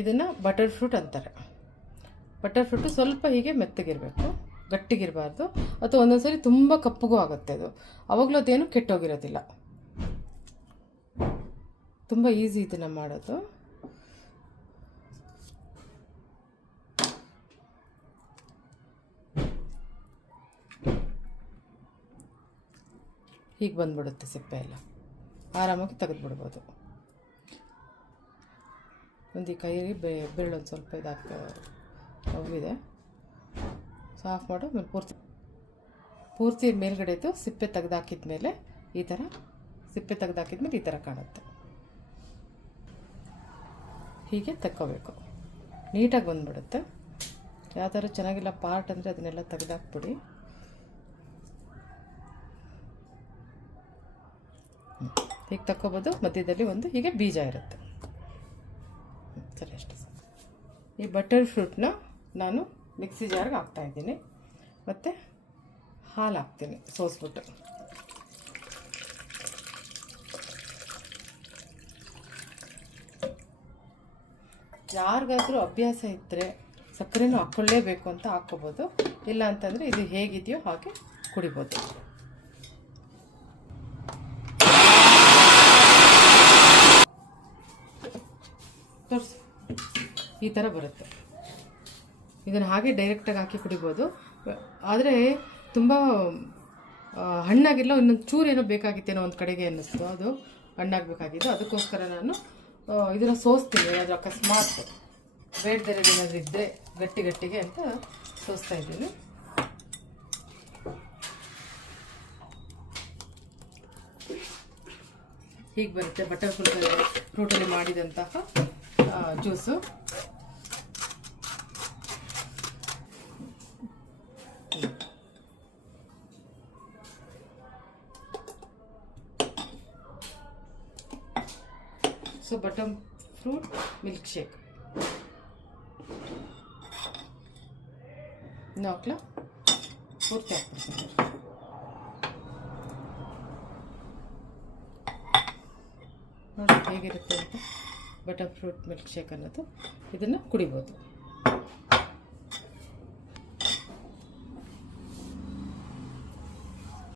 ಇದನ್ನು butter fruit ಅಂತಾರೆ. Butter fruit ಸ್ವಲ್ಪ ಹೀಗೆ ಮೆತ್ತಗಿರಬೇಕು, ಗಟ್ಟಿಗಿರಬಾರ್ದು. ಅಥವಾ ಒಂದೊಂದ್ಸರಿ ತುಂಬ ಕಪ್ಪಗೂ ಆಗುತ್ತೆ ಅದು, ಆವಾಗಲೂ ಅದೇನು ಕೆಟ್ಟೋಗಿರೋದಿಲ್ಲ. ತುಂಬ ಈಸಿ ಇದನ್ನು ಮಾಡೋದು. ಹೀಗೆ ಬಂದ್ಬಿಡುತ್ತೆ ಸಿಪ್ಪೆ ಎಲ್ಲ, ಆರಾಮಾಗಿ ತೆಗೆದುಬಿಡ್ಬೋದು. ಒಂದು ಈ ಕೈಗೆ ಬೆರಳೊಂದು ಸ್ವಲ್ಪ ನೋವಿದೆ, ಸಾಫ್ ಮಾಡೋ ಆಮೇಲೆ ಪೂರ್ತಿ ಮೇಲ್ಗಡೆದು ಸಿಪ್ಪೆ ತೆಗೆದಾಕಿದ್ಮೇಲೆ ಈ ಥರ ಈ ಥರ ಕಾಣುತ್ತೆ. ಹೀಗೆ ತಕ್ಕೋಬೇಕು, ನೀಟಾಗಿ ಬಂದ್ಬಿಡುತ್ತೆ. ಯಾವ್ದಾದ್ರು ಚೆನ್ನಾಗಿಲ್ಲ ಪಾರ್ಟ್ ಅಂದರೆ ಅದನ್ನೆಲ್ಲ ತೆಗೆದಾಕ್ಬಿಡಿ. ಹೀಗೆ ತಕ್ಕೋಬೋದು. ಮಧ್ಯದಲ್ಲಿ ಒಂದು ಹೀಗೆ ಬೀಜ ಇರುತ್ತೆ. ಸರಿ, ಅಷ್ಟೇ ಸಾಕು. ಈ ಬಟರ್ ಫ್ರೂಟ್ನ ನಾನು ಮಿಕ್ಸಿ ಜಾರ್ಗೆ ಹಾಕ್ತಾಯಿದ್ದೀನಿ, ಮತ್ತು ಹಾಲು ಹಾಕ್ತೀನಿ ಸೋಸ್ಬಿಟ್ಟು. ಯಾರಿಗಾದ್ರೂ ಅಭ್ಯಾಸ ಇದ್ದರೆ ಸಕ್ಕರೆನೂ ಹಾಕ್ಕೊಳ್ಳೇಬೇಕು ಅಂತ ಹಾಕ್ಕೋಬೋದು, ಇಲ್ಲ ಅಂತಂದರೆ ಇದು ಹೇಗಿದೆಯೋ ಹಾಗೆ ಕುಡಿಬೋದು. ತೋರಿಸಿ, ಈ ಥರ ಬರುತ್ತೆ. ಇದನ್ನು ಹಾಗೆ ಡೈರೆಕ್ಟಾಗಿ ಹಾಕಿ ಕುಡಿಬೋದು. ಆದರೆ ತುಂಬ ಹಣ್ಣಾಗಿಲ್ಲ, ಇನ್ನೊಂದು ಚೂರು ಏನೋ ಬೇಕಾಗಿತ್ತೇನೋ ಒಂದು ಕಡೆಗೆ ಅನ್ನಿಸ್ತು, ಅದು ಹಣ್ಣಾಗಬೇಕಾಗಿದ್ದು. ಅದಕ್ಕೋಸ್ಕರ ನಾನು ಇದನ್ನು ಸೋಸ್ತೀನಿ. ಏನಾದರೂ ಅಕಸ್ಮಾತ್ ಬೇಡದಿರೋದು ಏನಾದರೂ ಇದ್ದರೆ ಗಟ್ಟಿಗೆ ಅಂತ ಸೋಸ್ತಾ ಇದ್ದೀನಿ. ಹೀಗೆ ಬರುತ್ತೆ ಬಟರ್ ಫ್ರೂಟಲ್ಲಿ ಮಾಡಿದಂತಹ juice. So butter fruit milkshake ಇನ್ನು ಹಾಕ್ಲಾ, ಪೂರ್ತಿ ಹಾಕ್ಬಿಡ್ತೀನಿ. ನೋಡಿ ಹೇಗಿರುತ್ತೆ ಅಂತ ಬಟರ್ ಫ್ರೂಟ್ ಮಿಲ್ಕ್ ಶೇಕ್ ಅನ್ನೋದು. ಇದನ್ನು ಕುಡಿಬೋದು.